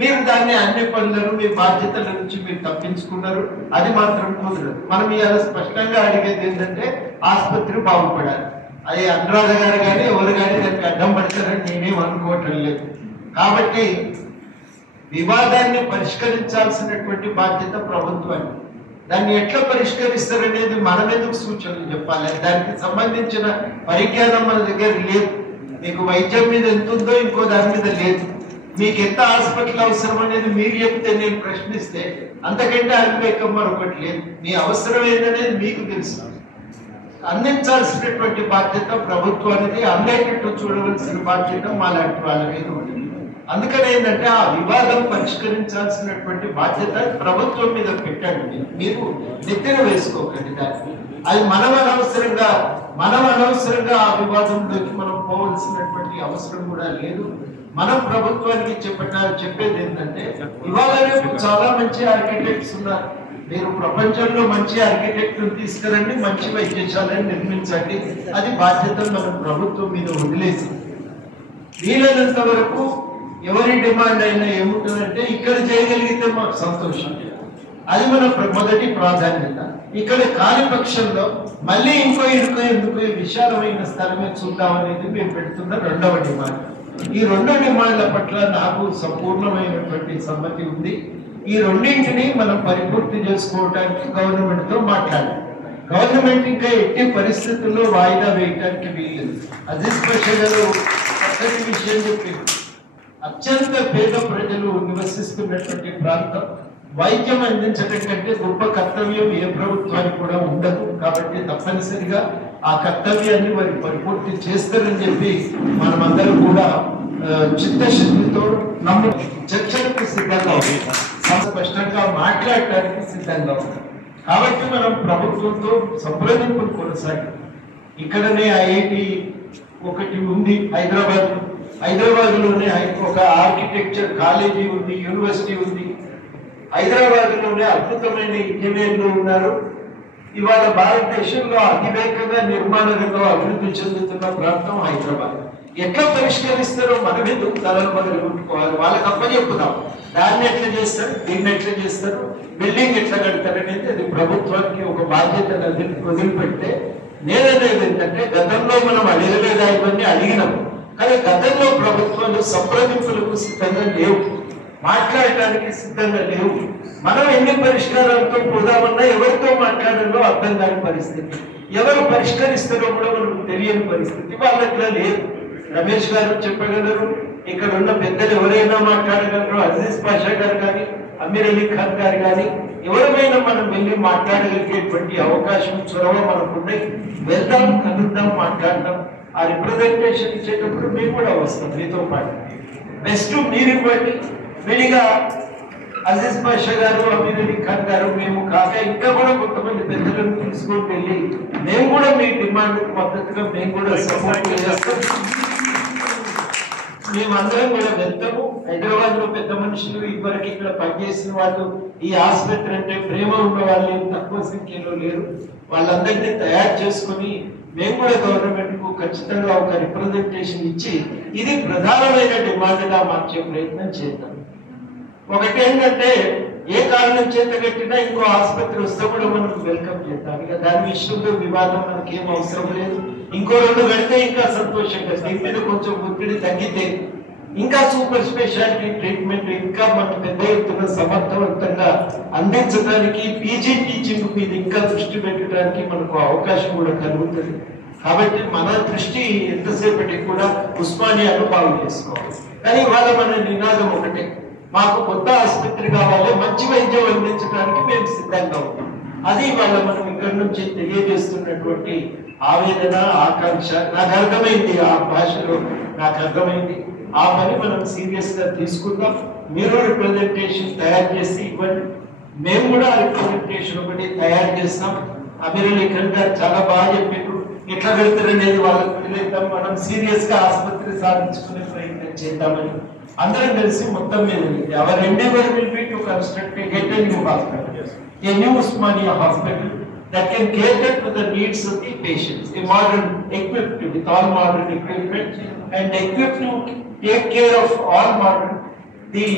మీరు దాన్ని అన్ని పనులను మీ బాధ్యతల నుంచి మీరు తప్పించుకున్నారు. అది మాత్రం కుదరదు. మనం ఇవాళ స్పష్టంగా అడిగేది ఏంటంటే ఆసుపత్రి బాగుపడాలి. అది అనురాధ గారు కానీ ఎవరు కానీ దానికి అడ్డం పడతారని నేనేం అనుకోవటం లేదు. కాబట్టి వివాదాన్ని పరిష్కరించాల్సినటువంటి బాధ్యత ప్రభుత్వానికి. దాన్ని ఎట్లా పరిష్కరిస్తారనేది మనం ఎందుకు సూచనలు చెప్పాలి? దానికి సంబంధించిన పరిజ్ఞానం మన దగ్గర లేదు. మీకు వైద్యం మీద ఎంత ఉందో ఇంకో దాని మీద లేదు. మీకు ఎంత హాస్పిటల్ అవసరం అనేది మీరు చెప్తే నేను ప్రశ్నిస్తే అంతకంటే అవివేకం మరొకటి లేదు. మీ అవసరం ఏంటనేది మీకు తెలుసు. అందించాల్సినటువంటి బాధ్యత ప్రభుత్వానికి, అందేటట్టు చూడవలసిన బాధ్యత మా లాంటి వాళ్ళ మీద ఉంటుంది. అందుకని ఏంటంటే ఆ వివాదం పరిష్కరించాల్సినటువంటి బాధ్యత ప్రభుత్వం మీద పెట్టండి. మీరు నెత్తిన వేసుకోకండి దాన్ని. అది మనం అనవసరంగా ఆ వివాదంలోకి మనం పోవలసినటువంటి అవసరం కూడా లేదు. మనం ప్రభుత్వానికి చెప్పేది ఏంటంటే ఇవాళ రేపు చాలా మంచి ఆర్కిటెక్ట్స్ ఉన్నారు. మీరు ప్రపంచంలో మంచి ఆర్కిటెక్ట్ను తీసుకురండి, మంచి వైద్యశాలను నిర్మించండి. అది బాధ్యత మనం ప్రభుత్వం మీద వదిలేసి వీలైనంత వరకు ఎవరి డిమాండ్ అయినా ఏముంటుందంటే ఇక్కడ చేయగలిగితే మాకు సంతోషం. అది మన మొదటి ప్రాధాన్యత. ఇక్కడ కాని పక్షంలో మళ్ళీ ఇంకో ఎందుకు విశాలమైన స్థలమే చూద్దాం అనేది మేము పెడుతున్న రెండవ డిమాండ్. ఈ 2 డిమాండ్ల పట్ల నాకు సంపూర్ణమైనటువంటి సమ్మతి ఉంది. ఈ రెండింటిని మనం పరిపూర్తి చేసుకోవడానికి గవర్నమెంట్ తో మాట్లాడాలి. గవర్నమెంట్ ఇంకా ఎట్టి పరిస్థితుల్లో వాయిదా వేయటానికి వీల్లేదు. అజీజ్ పాషా గారు చక్కటి విషయం చెప్పింది. అత్యంత పేద ప్రజలు నివసిస్తున్నటువంటి ప్రాంతం వైద్యం అందించడం కంటే గొప్ప కర్తవ్యం ఏ ప్రభుత్వానికి కూడా ఉండదు. కాబట్టి తప్పనిసరిగా ఆ కర్తవ్యాన్ని వారి పరిపూర్తి చేస్తారని చెప్పి మనమందరం కూడా చిత్తశుద్ధితో చర్చలకు సిద్ధంగా ఉన్నాం, స్పష్టంగా మాట్లాడటానికి సిద్ధంగా ఉన్నాం. కాబట్టి మనం ప్రభుత్వంతో సంప్రదింపులు కొనసాగి ఇక్కడనే ఐఐటి ఒకటి ఉంది హైదరాబాద్లోనే ఒక ఆర్కిటెక్చర్ కాలేజీ ఉంది, యూనివర్సిటీ ఉంది. హైదరాబాద్లోనే అద్భుతమైన ఇంజనీర్లు ఉన్నారు. ఇవాళ భారతదేశంలో అతివేగంగా నిర్మాణ రంగం అభివృద్ధి చెందుతున్న ప్రాంతం హైదరాబాద్. ఎట్లా పరిష్కరిస్తారో మనం ఎందుకు తలలు మొదలుపెట్టుకోవాలి? వాళ్ళకి అప్పచెప్పుదాం. దాన్ని ఎట్లా చేస్తారు, దీన్ని ఎట్లా చేస్తారు, బిల్డింగ్ ఎట్లా కడతారు అనేది అది ప్రభుత్వానికి ఒక బాధ్యతను వదిలిపెడితే నేననేది ఏంటంటే గతంలో మనం అడగలేదా ఇవన్నీ అడిగినాము. కానీ గతంలో ప్రభుత్వాలు సంప్రదింపులకు సిద్ధంగా లేవు, మాట్లాడటానికి సిద్ధంగా లేవు. మనం ఎన్ని పరిష్కారాలతో పోదామన్నా ఎవరితో మాట్లాడాలో అర్థం కాని పరిస్థితి, ఎవరు పరిష్కరిస్తారో కూడా మనకు తెలియని పరిస్థితి వాళ్ళట్లా లేదు. రమేష్ గారు చెప్పగలరు, ఇక్కడ ఉన్న పెద్దలు ఎవరైనా మాట్లాడగలరు. అజీజ్ పాషా గారు కానీ, అమీర్ అలీ ఖాన్ గారు కానీ, ఎవరైనా మనం వెళ్ళి మాట్లాడగలిగేటువంటి అవకాశం, చొరవ మనకున్నాయి. వెళ్దాం, కలుద్దాం, మాట్లాడదాం. ఆ రిప్రజెంటేషన్ ఇచ్చేటప్పుడు మేము కూడా వస్తాం మీతో పాటు. బెస్ట్ మీరు ఇవ్వండి. విడిగా అజీజ్ పాషా గారు, అమీర్ అలీ ఖాన్ గారు, మేము కాక ఇంకా కూడా కొంతమంది పెద్దలను తీసుకొని వెళ్ళి మేము కూడా మీ డిమాండ్ మద్దతుగా మేము కూడా సపోర్ట్ చేస్తాం. మేమందరం కూడా వెళ్తాము. హైదరాబాద్ లో పెద్ద మనుషులు, ఇదివరకు ఇక్కడ పనిచేసిన వాళ్ళు, ఈ ఆసుపత్రి అంటే ప్రేమ ఉన్న వాళ్ళు తక్కువ సంఖ్యలో లేరు. వాళ్ళందరినీ తయారు చేసుకుని మేము కూడా గవర్నమెంట్ కు ఖచ్చితంగా ఒక రిప్రజెంటేషన్ ఇచ్చి ఇది ప్రధానమైన డిమాండ్ గా మార్చే ప్రయత్నం చేద్దాం. ఒకటి ఏంటంటే, ఏ కారణం చేత కట్టినా ఇంకో ఆసుపత్రి వస్తే కూడా మనం వెల్కమ్ చేద్దాం. ఇక దాని విషయంలో వివాదం మనకేం అవసరం లేదు. ఇంకో 2 గడితే ఇంకా సంతోషంగా, దీని మీద కొంచెం ఒత్తిడి తగ్గితే ఇంకా సూపర్ స్పెషాలిటీ ట్రీట్మెంట్ ఇంకా మన పెద్ద ఎత్తున సమర్థవంతంగా అందించడానికి, పీజీ టీచింగ్ మీద ఇంకా దృష్టి పెట్టడానికి మనకు అవకాశం కూడా కలుగుతుంది. కాబట్టి మన దృష్టి ఎంతసేపటికి కూడా ఉస్మానియాను బాగు చేసుకోవాలి. కానీ ఇవాళ మన నినాదం ఒకటే, మాకు కొత్త ఆసుపత్రి కావాలి, మంచి వైద్యం అందించడానికి మేము సిద్ధంగా ఉన్నాం. అది ఇవాళ మనం ఇక్కడి నుంచి తెలియజేస్తున్నటువంటి ఆవేదన, ఆకాంక్ష. నాకు అర్థమైంది, ఆ భాషలో నాకు అర్థమైంది. ఆ పని మనం సీరియస్ గా తీసుకుందాం. మీరు రిప్రజెంటేషన్ తయారు చేసి ఇవ్వండి, మేము కూడా రిప్రజెంటేషన్ ఒకటి తయారు చేస్తాం. అమీర్ అలీ ఖాన్ గారు చాలా బాగా చెప్పారు, ఎట్లా వెళ్తారనేది వాళ్ళకి తెలియదాం. మనం సీరియస్ గా ఆసుపత్రి సాధించుకునే ప్రయత్నం చేద్దామని అందరం కలిసి మొత్తం మీద our endeavor will be to construct a new hospital, a new Usmania hospital that can cater to the needs of the patients, a modern equipped with all modern equipment and equipped to take care of all modern the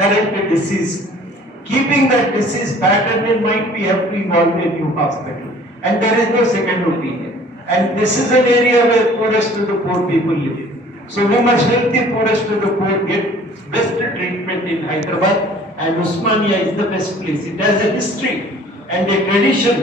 current disease. Keeping that disease pattern in mind, we have to involve a new hospital, and there is no second opinion. And this is an area where poorest of the poor people live. So we must help the poorest of the poor get best treatment in Hyderabad, and Usmania is the best place. It has a history and a tradition.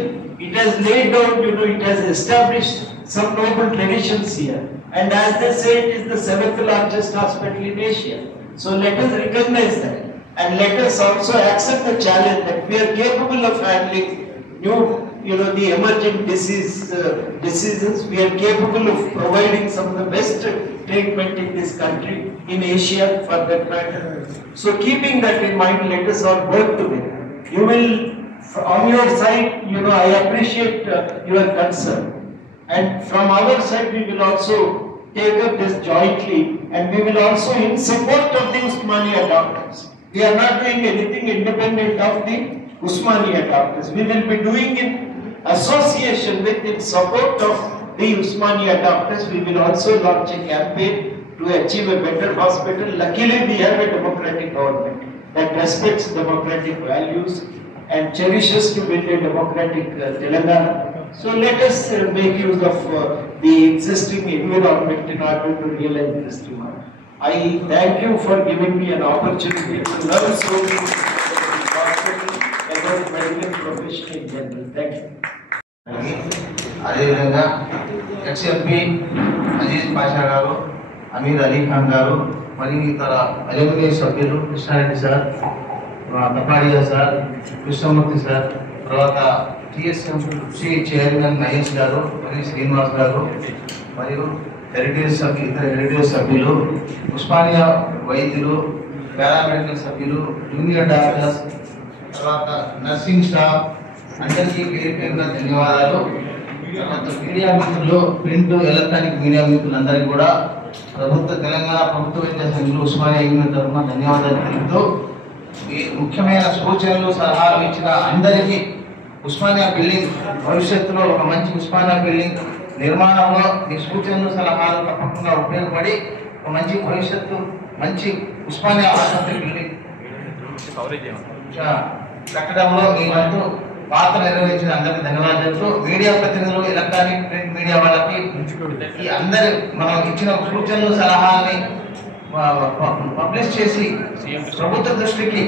It has laid down, it has established some noble traditions here. And as they say, it is the 7th largest hospital in Asia. So let us recognize that, and let us also accept the challenge that we are capable of handling new, the emerging diseases. We are capable of providing some of the best treatment in this country, in Asia for that matter. So keeping that in mind, let us all work together. You will, on your side, I appreciate your concern, and from our side we will also take up this jointly, and we will also in support of the Usmania doctors. We are not doing anything independent of the Usmania doctors. We will be doing it association with, in support of the Usmania doctors. We will also launch a campaign to achieve a better hospital. Luckily, we have a democratic government that respects democratic values and cherishes to build a democratic Telangana. So let us make use of the existing environment in order to realize this demand. I thank you for giving me an opportunity to learn so much about medical profession in general. Thank you. అదేవిధంగా ex MP Aziz Pasha గారు, అమీర్ అలీ ఖాన్ గారు, మరియు ఇతర alumni సభ్యులు, Krishna Reddy sir, Tapadia sir, Krishnamurthy sir, తర్వాత TSMC chairman Mahesh గారు, మరియు శ్రీనివాస్ గారు, మరియు ఇతర హెరిటేజ్ సభ్యులు, ఉస్మానియా వైద్యులు, పారామెడికల్ సభ్యులు, జూనియర్ డాక్టర్స్, తర్వాత నర్సింగ్ స్టాఫ్ అందరికీ పేరు పేరున ధన్యవాదాలు. తర్వాత మీడియా మిత్రులు, ప్రింట్ ఎలక్ట్రానిక్ మీడియా మిత్రులందరికీ కూడా తెలంగాణ ప్రభుత్వ వైద్య సంఘులు ఉస్మానియా యూనియన్ తరఫున ధన్యవాదాలు తెలుపుతూ, ఈ ముఖ్యమైన సూచనలు సలహాలు ఇచ్చిన అందరికీ ఉస్మానియా బిల్డింగ్ భవిష్యత్తులో ఒక మంచి ఉస్మానియా బిల్డింగ్ నిర్మాణంలో మీ సూచనలు సలహాలు తప్పకుండా ఉపయోగపడి ఒక మంచి భవిష్యత్తు, మంచి ఉస్మానియా ఆసుపత్రి బిల్డింగ్ కట్టడంలో మీ వంతు పాత్ర నిర్వహించిన అందరికీ ధన్యవాదాలు. మీడియా ప్రతినిధులు, ఎలక్ట్రానిక్ ప్రింట్ మీడియా వాళ్ళకి ఈ అందరి మనం ఇచ్చిన సూచనలు సలహాలని పబ్లిష్ చేసి ప్రభుత్వ దృష్టికి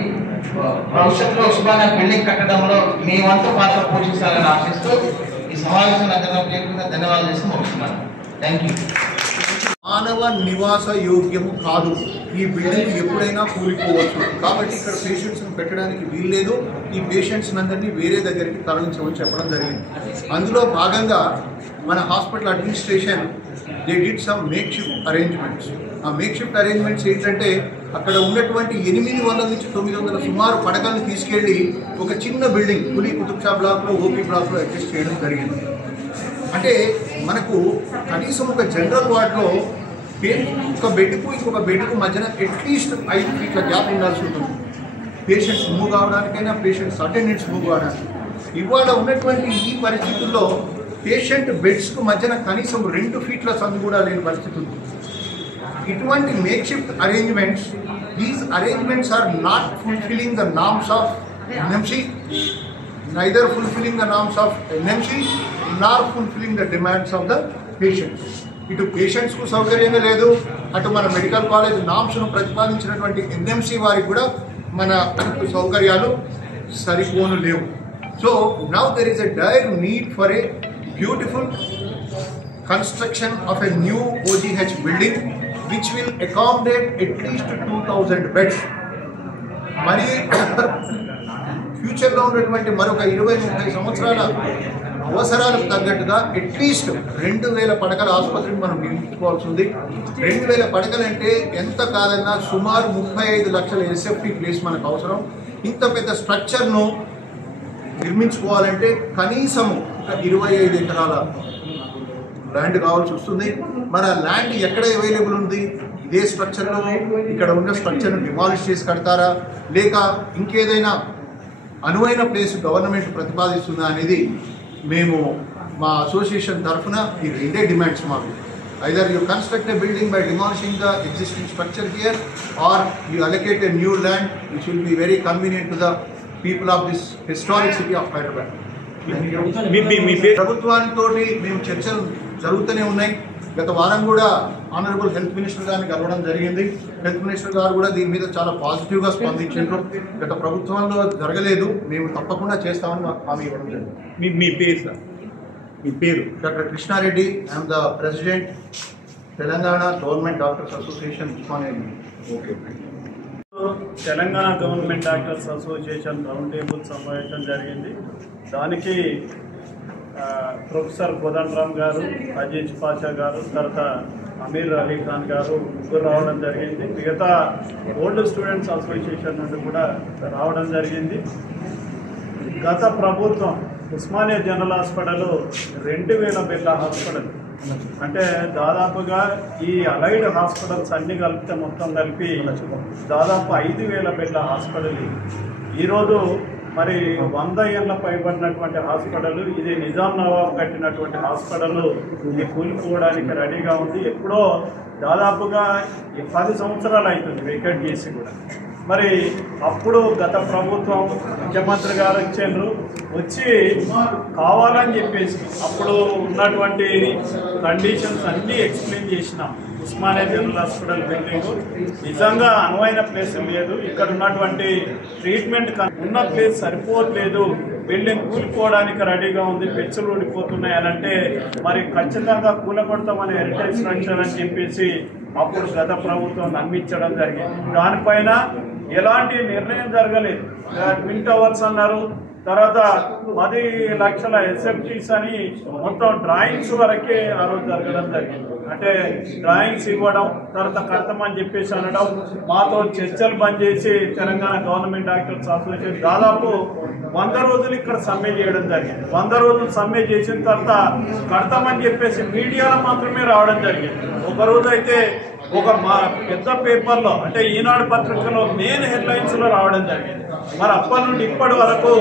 భవిష్యత్తులో ఉస్మానియా బిల్డింగ్ కట్టడంలో మీ వంతు పాత్ర పోషిస్తారని ఆశిస్తూ ఈ సమావేశం ధన్యవాదాలు చేస్తూ ముగిస్తున్నాను. Thank you. మానవ నివాస యోగ్యము కాదు. ఈ బిల్డింగ్ ఎప్పుడైనా కూలిపోవచ్చు. కాబట్టి ఇక్కడ పేషెంట్స్ను పెట్టడానికి వీల్లేదు. ఈ పేషెంట్స్ అందరినీ వేరే దగ్గరికి తరలించమని చెప్పడం జరిగింది. అందులో భాగంగా మన hospital administration they did some make shift arrangements. ఆ మేక్ షిఫ్ట్ అరేంజ్మెంట్స్ ఏంటంటే అక్కడ ఉన్నటువంటి 800 నుంచి 900 సుమారు పడకలను తీసుకెళ్లి ఒక చిన్న బిల్డింగ్ కులీ కుతుబ్షా బ్లాక్లో ఓపీ బ్లాక్లో అడ్జస్ట్ చేయడం జరిగింది. అంటే మనకు కనీసం ఒక జనరల్ వార్డులో ఒక బెడ్కు ఇంకొక బెడ్కు మధ్యన అట్లీస్ట్ 5 ఫీట్ల గ్యాప్ ఉండాల్సి ఉంటుంది. పేషెంట్స్ మూవ్ కావడానికైనా పేషెంట్స్ అటెండెంట్స్ మూవ్ కావడానికి. ఇవాళ ఉన్నటువంటి ఈ పరిస్థితుల్లో పేషెంట్ బెడ్స్కు మధ్యన కనీసం 2 ఫీట్ల సందు కూడా లేని పరిస్థితి ఉంది. ఇటువంటి makeshift arrangements, these arrangements are not fulfilling the norms of NMC, neither fulfilling the norms of NMC nor fulfilling the demands of the patients. ఇటు పేషెంట్స్కు సౌకర్యంగా లేదు, అటు మన మెడికల్ కాలేజ్ నామ్స్ను ప్రతిపాదించినటువంటి NMC వారికి కూడా మన సౌకర్యాలు సరిపోను లేవు. So now there is a డైర్ need for a beautiful construction of a new OGH building which will accommodate at least 2000 beds. మరి ఫ్యూచర్లో ఉన్నటువంటి మరొక 20-30 సంవత్సరాల అవసరాలకు తగ్గట్టుగా అట్లీస్ట్ 2000 పడకల ఆసుపత్రిని మనం నిర్మించుకోవాల్సి ఉంది. 2000 పడకలు అంటే ఎంత కాదన్నా సుమారు 35 లక్షల SFT ప్లేస్ మనకు అవసరం. ఇంత పెద్ద స్ట్రక్చర్ను నిర్మించుకోవాలంటే కనీసం 25 ఎకరాల ల్యాండ్ కావాల్సి వస్తుంది. మరి ఆ ల్యాండ్ ఎక్కడ అవైలబుల్ ఉంది? ఇదే స్ట్రక్చర్లో ఇక్కడ ఉన్న స్ట్రక్చర్ను డిమాలిష్ చేసి కడతారా, లేక ఇంకేదైనా అనువైన ప్లేస్ గవర్నమెంట్ ప్రతిపాదిస్తుందా అనేది మేము మా అసోసియేషన్ తరఫున ఈ రెండే డిమాండ్స్ మాకు. Either you construct a building by demolishing the existing structure here, or you allocate a new land which will be very convenient to the people of this historic city of Hyderabad. ప్రభుత్వానితో మేము చర్చలు జరుగుతూనే ఉన్నాయి. గత వారం కూడా honourable health minister గారిని కలవడం జరిగింది. హెల్త్ మినిస్టర్ గారు కూడా దీని మీద చాలా పాజిటివ్గా స్పందించారు. గత ప్రభుత్వంలో జరగలేదు, మేము తప్పకుండా చేస్తామని మాకు హామీ ఇవ్వడం జరిగింది. మీ పేరు సార్? మీ పేరు? Doctor Krishna Reddy. I'm the president Telangana government doctors association Osmania. Okay. Telangana government doctors association round table సమావేశం జరిగింది. దానికి ప్రొఫెసర్ కోదండరామ్ గారు, అజీజ్ పాషా గారు, తర్వాత అమీర్ అలీ ఖాన్ గారు ముగ్గురు రావడం జరిగింది. మిగతా ఓల్డ్ స్టూడెంట్స్ అసోసియేషన్ నుండి కూడా రావడం జరిగింది. గత ప్రభుత్వం ఉస్మానియా జనరల్ హాస్పిటల్ 2000 బెడ్ల హాస్పిటల్, అంటే దాదాపుగా ఈ అలైడ్ హాస్పిటల్స్ అన్ని కలిపితే మొత్తం కలిపి దాదాపు 5000 బెడ్ల హాస్పిటల్. ఈరోజు మరి 100 ఏళ్ళ పైబడినటువంటి హాస్పిటల్ ఇది. నిజాం నవాబ్ కట్టినటువంటి హాస్పిటల్ ఇది కూలిపోవడానికి రెడీగా ఉంది. ఎప్పుడో దాదాపుగా 10 సంవత్సరాలు అవుతుంది వేకెట్ చేసి కూడా. మరి అప్పుడు గత ప్రభుత్వం ముఖ్యమంత్రి గారు వచ్చి కావాలని చెప్పేసి అప్పుడు ఉన్నటువంటి కండిషన్స్ అన్నీ ఎక్స్ప్లెయిన్ చేసినాం. ఉస్మానియా జనరల్ హాస్పిటల్ బిల్డింగ్ నిజంగా అనువైన ప్లేస్ లేదు, ఇక్కడ ఉన్నటువంటి ట్రీట్మెంట్ ఉన్న ప్లేస్ సరిపోవట్లేదు, బిల్డింగ్ కూలిపోవడానికి రెడీగా ఉంది, పెచ్చులు ఊడిపోతున్నాయి అని అంటే మరి ఖచ్చితంగా కూలగొడతామని హెరిటేజ్ స్ట్రక్చర్ అని చెప్పేసి అప్పుడు గత ప్రభుత్వం నమ్మించడం జరిగింది. దానిపైన ఎలాంటి నిర్ణయం జరగలేదు. ట్విన్ టవర్స్ అన్నారు, తర్వాత 10 లక్షల SFTs అని మొత్తం డ్రాయింగ్స్ వరకే ఆ రోజు జరగడం జరిగింది. అంటే డ్రాయింగ్స్ ఇవ్వడం, తర్వాత కడతామని చెప్పేసి అనడం, మాతో చర్చలు బంద్ చేసి తెలంగాణ గవర్నమెంట్ డాక్టర్స్ అసోసియేషన్ దాదాపు 100 రోజులు ఇక్కడ సమ్మె చేయడం జరిగింది. 100 రోజులు సమ్మె చేసిన తర్వాత కడతామని చెప్పేసి మీడియాలో మాత్రమే రావడం జరిగింది. ఒకరోజు అయితే ఒక పెద్ద పేపర్లో అంటే ఈనాడు పత్రికలో మెయిన్ హెడ్లైన్స్లో రావడం జరిగింది. మరి అప్పటి నుండి ఇప్పటి వరకు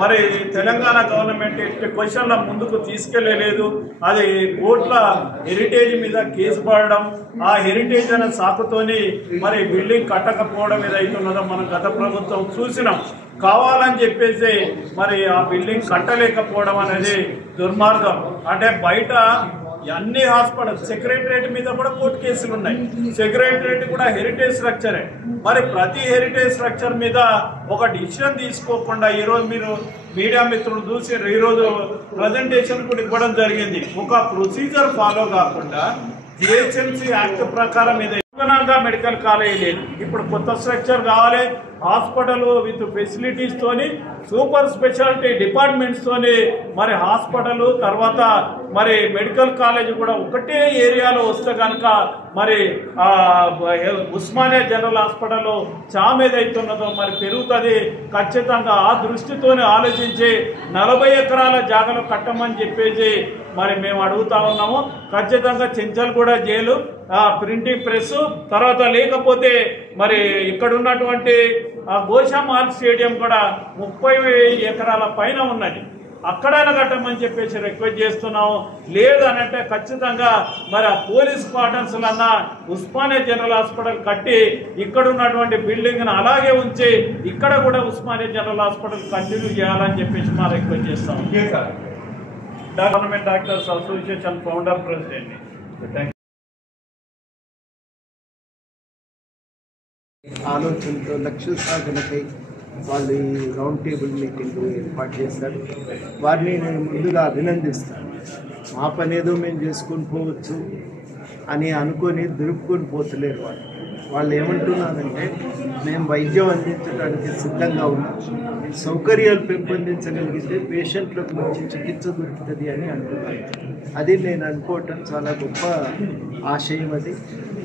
మరి తెలంగాణ గవర్నమెంట్ క్వశ్చన్ల ముందుకు తీసుకెళ్లలేదు. అది కోట్ల హెరిటేజ్ మీద కేసు పడడం, ఆ హెరిటేజ్ అనే సాకుతోని మరి బిల్డింగ్ కట్టకపోవడం ఏదైతున్నదో మనం గత ప్రభుత్వం చూసినాం. కావాలని చెప్పేసి మరి ఆ బిల్డింగ్ కట్టలేకపోవడం అనేది దుర్మార్గం. అంటే బయట అన్ని హాస్పిటల్ సెక్రటరేట్ మీద కూడా కోర్టు కేసులు ఉన్నాయి. సెక్రటరేట్ కూడా హెరిటేజ్ స్ట్రక్చరే. మరి ప్రతి హెరిటేజ్ స్ట్రక్చర్ మీద ఒక డిసిషన్ తీసుకోకుండా ఈరోజు మీరు మీడియా మిత్రులు చూసి ఈరోజు ప్రజెంటేషన్ కూడా ఇవ్వడం జరిగింది. ఒక ప్రొసీజర్ ఫాలో కాకుండా జిహెచ్ఎంసీ యాక్ట్ ప్రకారం ఇది నూతనంగా మెడికల్ కాలేజ్ లేదు. ఇప్పుడు కొత్త స్ట్రక్చర్ కావాలి, హాస్పిటల్ విత్ ఫెసిలిటీస్ తోని, సూపర్ స్పెషాలిటీ డిపార్ట్మెంట్స్ తోని మరి హాస్పిటల్ తర్వాత మరి మెడికల్ కాలేజ్ కూడా ఒకటే ఏరియాలో వస్తే కనుక మరి ఉస్మానియా జనరల్ హాస్పిటల్లో చామ్ ఏదైతున్నదో మరి పెరుగుతుంది. ఖచ్చితంగా ఆ దృష్టితోనే ఆలోచించి 40 ఎకరాల జాగాలో కట్టమని చెప్పేసి మరి మేము అడుగుతా ఉన్నాము. ఖచ్చితంగా చెంచల్గూడ జైలు, ప్రింటింగ్ ప్రెస్, తర్వాత లేకపోతే మరి ఇక్కడ ఉన్నటువంటి గోషామాల్ స్టేడియం కూడా 30 ఎకరాల పైన ఉన్నది, అక్కడైనా కట్టమని చెప్పేసి రిక్వెస్ట్ చేస్తున్నాము. లేదనంటే ఖచ్చితంగా మరి ఆ పోలీస్ క్వార్టర్స్లన్నా ఉస్మానియా జనరల్ హాస్పిటల్ కట్టి ఇక్కడ ఉన్నటువంటి బిల్డింగ్ను అలాగే ఉంచి ఇక్కడ కూడా ఉస్మానియా జనరల్ హాస్పిటల్ కంటిన్యూ చేయాలని చెప్పేసి మా రిక్వెస్ట్ చేస్తాము. Government doctors association founder president. ఆలోచనతో లక్ష్య సాధనకై వాళ్ళు ఈ రౌండ్ టేబుల్ మీటింగ్ ఏర్పాటు చేశారు. వారిని నేను ముందుగా అభినందిస్తాను. మా పని ఏదో మేము చేసుకొని పోవచ్చు అని అనుకొని దురుపుకొని పోతలేరు. వాళ్ళు ఏమంటున్నారంటే మేము వైద్యం అందించడానికి సిద్ధంగా ఉన్నాం, సౌకర్యాలు పెంపొందించగలిగితే పేషెంట్లకు మంచి చికిత్స దొరుకుతుంది అని అంటున్నారు. అది నేను అనుకోవటం చాలా గొప్ప ఆశయం. అది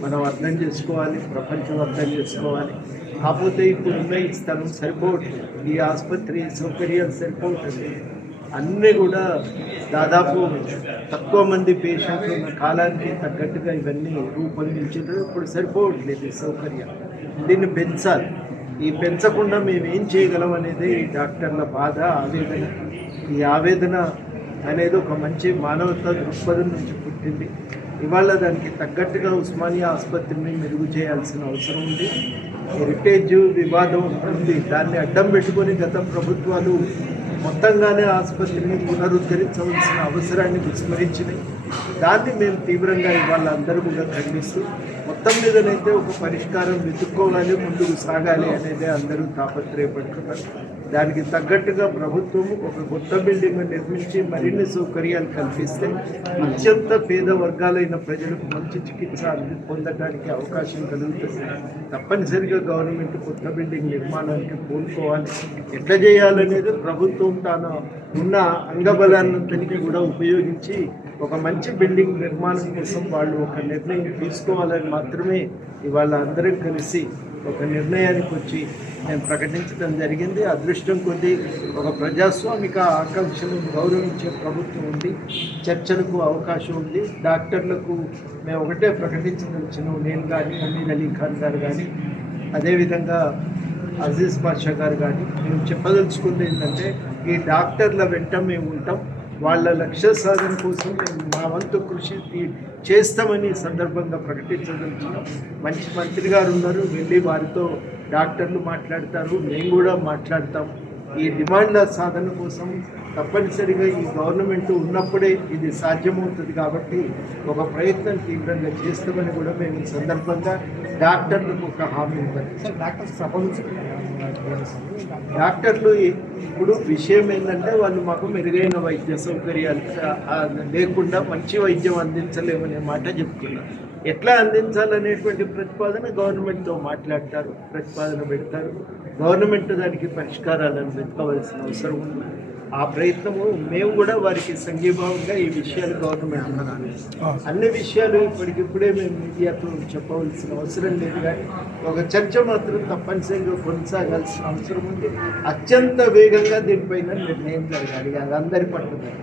మనం అర్థం చేసుకోవాలి, ప్రపంచం అర్థం చేసుకోవాలి. కాకపోతే ఇప్పుడున్న ఈ స్థలం సరిపోవట్లేదు, ఈ ఆసుపత్రి సౌకర్యాలు సరిపోవట్లేదు. అన్నీ కూడా దాదాపు తక్కువ మంది పేషెంట్లు ఉన్న కాలానికి తగ్గట్టుగా ఇవన్నీ రూపొందించారు. ఇప్పుడు సరిపోవట్లేదు ఈ సౌకర్యం. దీన్ని పెంచాలి. ఈ పెంచకుండా మేము ఏం చేయగలం అనేది ఈ డాక్టర్ల బాధ, ఆవేదన. ఈ ఆవేదన అనేది ఒక మంచి మానవతా దృక్పథం నుంచి పుట్టింది. ఇవాళ దానికి తగ్గట్టుగా ఉస్మానియా ఆసుపత్రిని మెరుగు చేయాల్సిన అవసరం ఉంది. హెరిటేజ్ వివాదం ఉంది, దాన్ని అడ్డం పెట్టుకొని గత ప్రభుత్వాలు మొత్తంగానే ఆసుపత్రిని పునరుద్ధరించవలసిన అవసరాన్ని విస్మరించినాయి. దాన్ని మేము తీవ్రంగా ఇవాళ అందరూ కూడా ఖండిస్తూ మొత్తం మీదనైతే ఒక పరిష్కారం వెతుక్కోవాలి, ముందుకు సాగాలి అనేది అందరూ తాపత్రయపడుతున్నారు. దానికి తగ్గట్టుగా ప్రభుత్వం ఒక కొత్త బిల్డింగ్ నిర్మించి మరిన్ని సౌకర్యాలు కల్పిస్తే అత్యంత పేద వర్గాలైన ప్రజలకు మంచి చికిత్స పొందడానికి అవకాశం కలుగుతుంది. తప్పనిసరిగా గవర్నమెంట్ కొత్త బిల్డింగ్ నిర్మాణానికి పూనుకోవాలి. ఎట్లా చేయాలనేది ప్రభుత్వం తాను ఉన్న అంగబలాన్నంతనికి కూడా ఉపయోగించి ఒక మంచి బిల్డింగ్ నిర్మాణం కోసం వాళ్ళు ఒక నిర్ణయం తీసుకోవాలని మాత్రమే ఇవాళ అందరం కలిసి ఒక నిర్ణయానికి వచ్చి నేను ప్రకటించడం జరిగింది. అదృష్టం కొద్దీ ఒక ప్రజాస్వామిక ఆకాంక్షలను గౌరవించే ప్రభుత్వం ఉంది, చర్చలకు అవకాశం ఉంది. డాక్టర్లకు మేము ఒకటే ప్రకటించదలిచినాం, నేను కానీ అమీర్ అలీ ఖాన్ గారు కానీ అదేవిధంగా అజీజ్ బాషా గారు కానీ మేము చెప్పదలుచుకుంది ఏంటంటే ఈ డాక్టర్ల వెంట మేము ఉంటాం. వాళ్ళ లక్ష్య సాధన కోసం మేము మా వంతు కృషి చేస్తామని సందర్భంగా ప్రకటించదలుచున్నాం. మంచి మంత్రి గారు ఉన్నారు, వెళ్ళి వారితో డాక్టర్లు మాట్లాడతారు, మేము కూడా మాట్లాడతాం. ఈ డిమాండ్ల సాధన కోసం తప్పనిసరిగా ఈ గవర్నమెంట్ ఉన్నప్పుడే ఇది సాధ్యమవుతుంది. కాబట్టి ఒక ప్రయత్నం తీవ్రంగా చేస్తామని కూడా మేము ఈ సందర్భంగా డాక్టర్లకు ఒక హామీ ఇవ్వాలి. డాక్టర్లు ఇప్పుడు విషయం ఏంటంటే వాళ్ళు మాకు మెరుగైన వైద్య సౌకర్యాలు లేకుండా మంచి వైద్యం అందించలేమనే మాట చెప్తున్నారు. ఎట్లా అందించాలనేటువంటి ప్రతిపాదన గవర్నమెంట్తో మాట్లాడతారు, ప్రతిపాదన పెడతారు. గవర్నమెంట్ దానికి పరిష్కారాలను వెతకవలసిన అవసరం ఉంది. ఆ ప్రయత్నము మేము కూడా వారికి సంఘీభావంగా ఈ విషయాలు గవర్నమెంట్ అన్ని విషయాలు ఇప్పటికిప్పుడే మేము మీడియాతో చెప్పవలసిన అవసరం లేదు. కానీ ఒక చర్చ మాత్రం తప్పనిసరిగా కొనసాగాల్సిన అవసరం ఉంది. అత్యంత వేగంగా దీనిపైన నిర్ణయం జరగాలి, అది అందరి పట్టుదల.